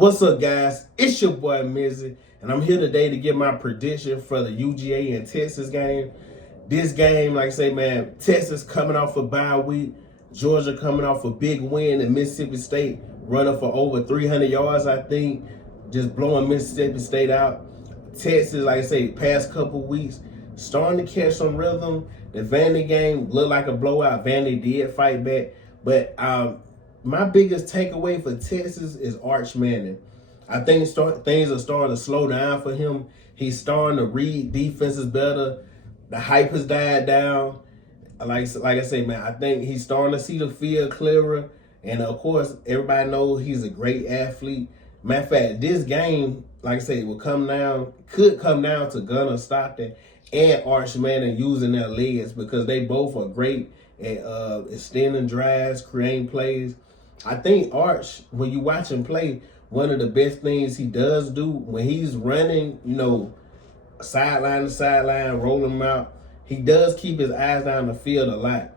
What's up, guys? It's your boy Mizzy, and I'm here today to give my prediction for the UGA and Texas game. This game, like I say, man, Texas coming off a bye week, Georgia coming off a big win, and Mississippi State running for over 300 yards, I think, just blowing Mississippi State out. Texas, like I say, past couple weeks, starting to catch some rhythm. The Vandy game looked like a blowout. Vandy did fight back, but my biggest takeaway for Texas is Arch Manning. I think things are starting to slow down for him. He's starting to read defenses better. The hype has died down. Like I say, man, I think he's starting to see the field clearer. And of course, everybody knows he's a great athlete. Matter of fact, this game, like I say, could come down to Gunnar Stockton and Arch Manning using their legs, because they both are great at extending drives, creating plays. I think Arch, when you watch him play, one of the best things he does do when he's running, sideline to sideline, rolling him out, he does keep his eyes down the field a lot.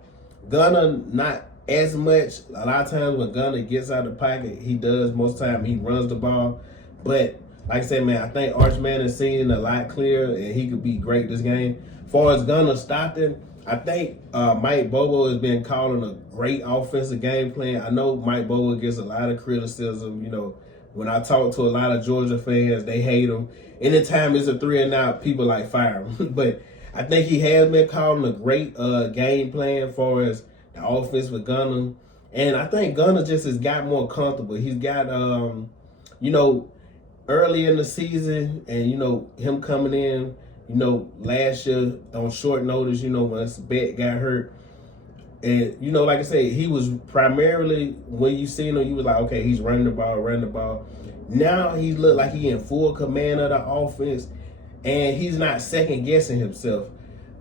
Gunnar, not as much. A lot of times when Gunnar gets out of the pocket, he does. Most of the time he runs the ball. But like I said, man, I think Arch Manning is seeing a lot clearer, and he could be great this game. As far as Gunnar Stockton, I think Mike Bobo has been calling a great offensive game plan. I know Mike Bobo gets a lot of criticism. When I talk to a lot of Georgia fans, they hate him. Anytime it's a 3-and-out, people like fire him. But I think he has been calling a great game plan as far as the offense with Gunnar. And I think Gunnar just has got more comfortable. He's got, early in the season, and, him coming in, last year on short notice, once Bet got hurt. And, like I said, he was primarily, when you seen him, you was like, okay, he's running the ball. Now he looked like he in full command of the offense, and he's not second guessing himself.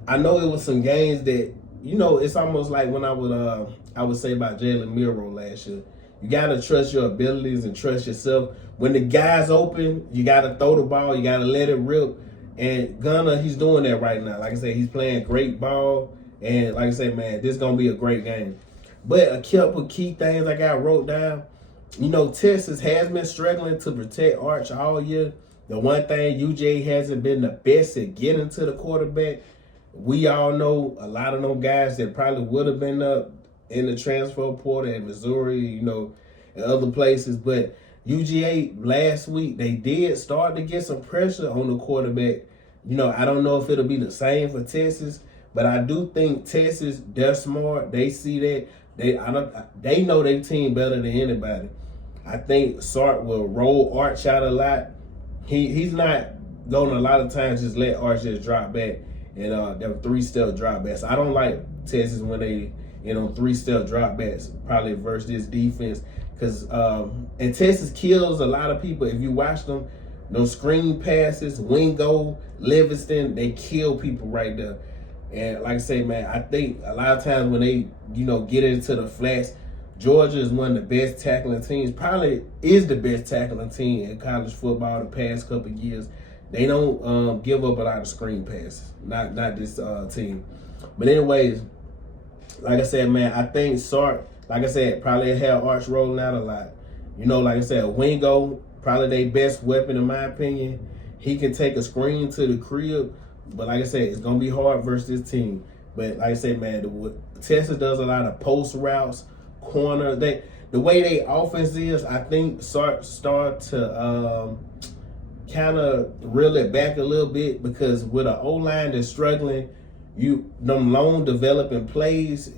I know it was some games that, it's almost like when I would say about Jalen Milroe last year. You got to trust your abilities and trust yourself. When the guy's open, you got to throw the ball. You got to let it rip. And Gunnar, he's doing that right now. Like I said, he's playing great ball. And like I said, man, this is going to be a great game. But a couple key things I got wrote down. Texas has been struggling to protect Arch all year. The one thing, UJ hasn't been the best at getting to the quarterback. We all know a lot of them guys that probably would have been up in the transfer portal in Missouri, and other places. But UGA last week, they did start to get some pressure on the quarterback. I don't know if it'll be the same for Texas, but I do think Texas, they're smart. They see that. They know their team better than anybody. I think Sark will roll Arch out a lot. He's not going to a lot of times just let Arch just drop back and them 3-step drop backs. I don't like Texas when they 3-step drop backs, probably versus this defense. Because and Texas kills a lot of people. If you watch them, those screen passes, Wingo, Livingston, they kill people right there. And like I say, man, I think a lot of times when they, get into the flats, Georgia is one of the best tackling teams, probably is the best tackling team in college football the past couple of years. They don't give up a lot of screen passes, not this team. But anyways, like I said, man, I think Sark, like I said, probably had Arch rolling out a lot. Like I said, Wingo, probably their best weapon in my opinion. He can take a screen to the crib, but like I said, it's going to be hard versus this team. But like I said, man, Texas does a lot of post routes, corner. The way they offense is, I think Sark start to kind of reel it back a little bit, because with an O-line that's struggling, them long developing plays,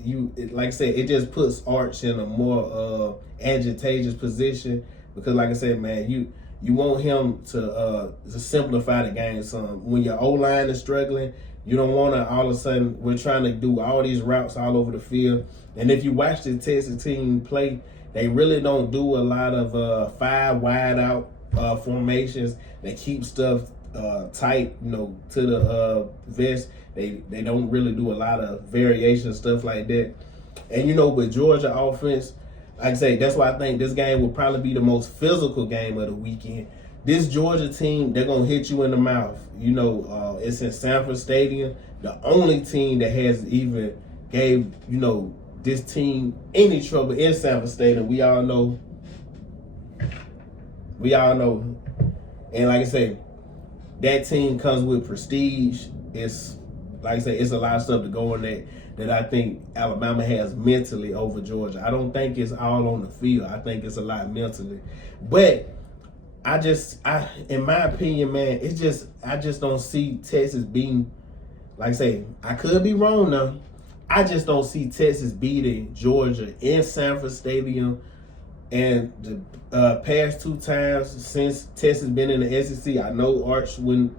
like I said, it just puts Arch in a more advantageous position, because like I said, man, you want him to simplify the game some. When your O-line is struggling, you don't want to all of a sudden, we're trying to do all these routes all over the field. And if you watch the Texas team play, they really don't do a lot of 5 wide out formations. They keep stuff tight, to the vest. They don't really do a lot of variation, stuff like that. And, with Georgia offense, like I say, that's why I think this game will probably be the most physical game of the weekend. This Georgia team, they're going to hit you in the mouth. It's in Sanford Stadium, the only team that has even gave, this team any trouble in Sanford Stadium. We all know We all know. And like I say, that team comes with prestige. It's like I say, it's a lot of stuff to go on that I think Alabama has mentally over Georgia. I don't think it's all on the field. I think it's a lot mentally. But in my opinion, man, I just don't see Texas beating. Like I say, I could be wrong now. I just don't see Texas beating Georgia in Sanford Stadium. And the past 2 times since Texas been in the SEC, I know Arch wouldn't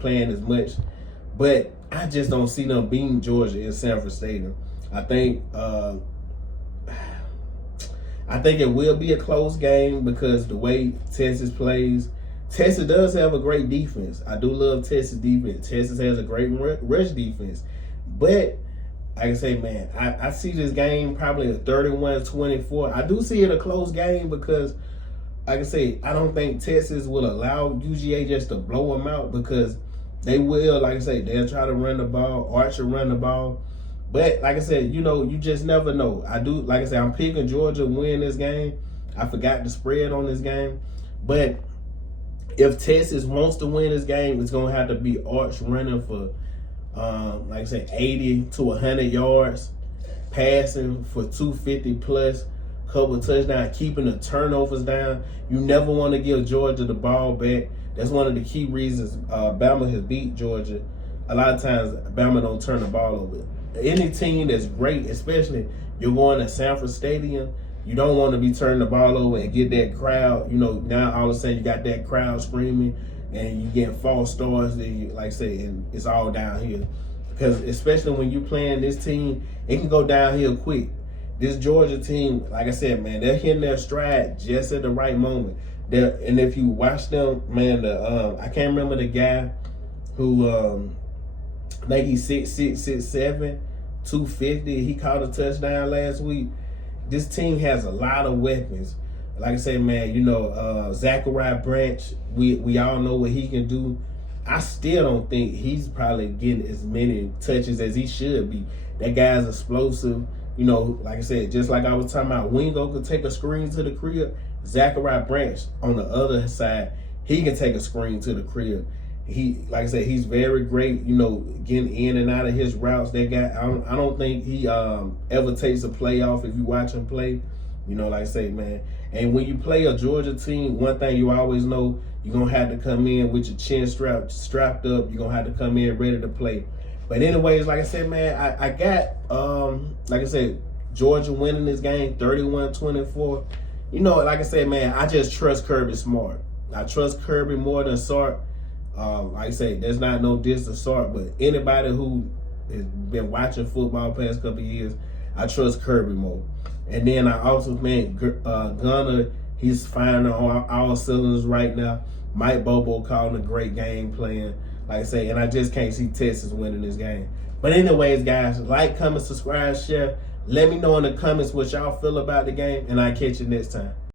playing as much, but I just don't see them beating Georgia in Sanford Stadium. I think it will be a close game because the way Texas plays. Texas does have a great defense. I do love Texas defense. Texas has a great rush defense. But, like I say, man, I see this game probably a 31-24. I do see it a close game because, like I say, I don't think Texas will allow UGA just to blow them out because they will, like I say, they'll try to run the ball. Arch will run the ball. But, like I said, you just never know. Like I said, I'm picking Georgia to win this game. I forgot the spread on this game. But if Texas wants to win this game, it's going to have to be Arch running for, like I said, 80 to 100 yards, passing for 250 plus, couple of touchdowns, keeping the turnovers down. You never want to give Georgia the ball back. That's one of the key reasons Bama has beat Georgia. A lot of times, Bama don't turn the ball over. Any team that's great, especially you're going to Sanford Stadium, you don't want to be turning the ball over and get that crowd. Now all of a sudden you got that crowd screaming and you getting false starts. Like I say, and it's all downhill. Because especially when you're playing this team, it can go downhill quick. This Georgia team, like I said, man, they're hitting their stride just at the right moment. And if you watch them, man, I can't remember the guy who, I think he's 6'6", 6'7", 250. He caught a touchdown last week. This team has a lot of weapons. Like I say, man, Zachariah Branch, we all know what he can do. I still don't think he's probably getting as many touches as he should be. That guy's explosive. Like I said, just like I was talking about, Wingo could take a screen to the crib. Zachariah Branch, on the other side, he can take a screen to the crib. Like I said, he's very great, getting in and out of his routes. That guy, I don't think he ever takes a play off if you watch him play. Like I say, man. And when you play a Georgia team, one thing you always know, you're going to have to come in with your chin strapped up. You're going to have to come in ready to play. But anyways, like I said, man, I got, like I said, Georgia winning this game 31-24. Like I said, man, I just trust Kirby Smart. I trust Kirby more than Sark. Like I say, there's not no diss to Sark, but anybody who has been watching football the past couple of years, I trust Kirby more. And then I also think Gunner, he's firing on all cylinders right now. Mike Bobo calling a great game playing. Like I say, and I just can't see Texas winning this game. But anyways, guys, like, comment, subscribe, share. Let me know in the comments what y'all feel about the game, and I'll catch you next time.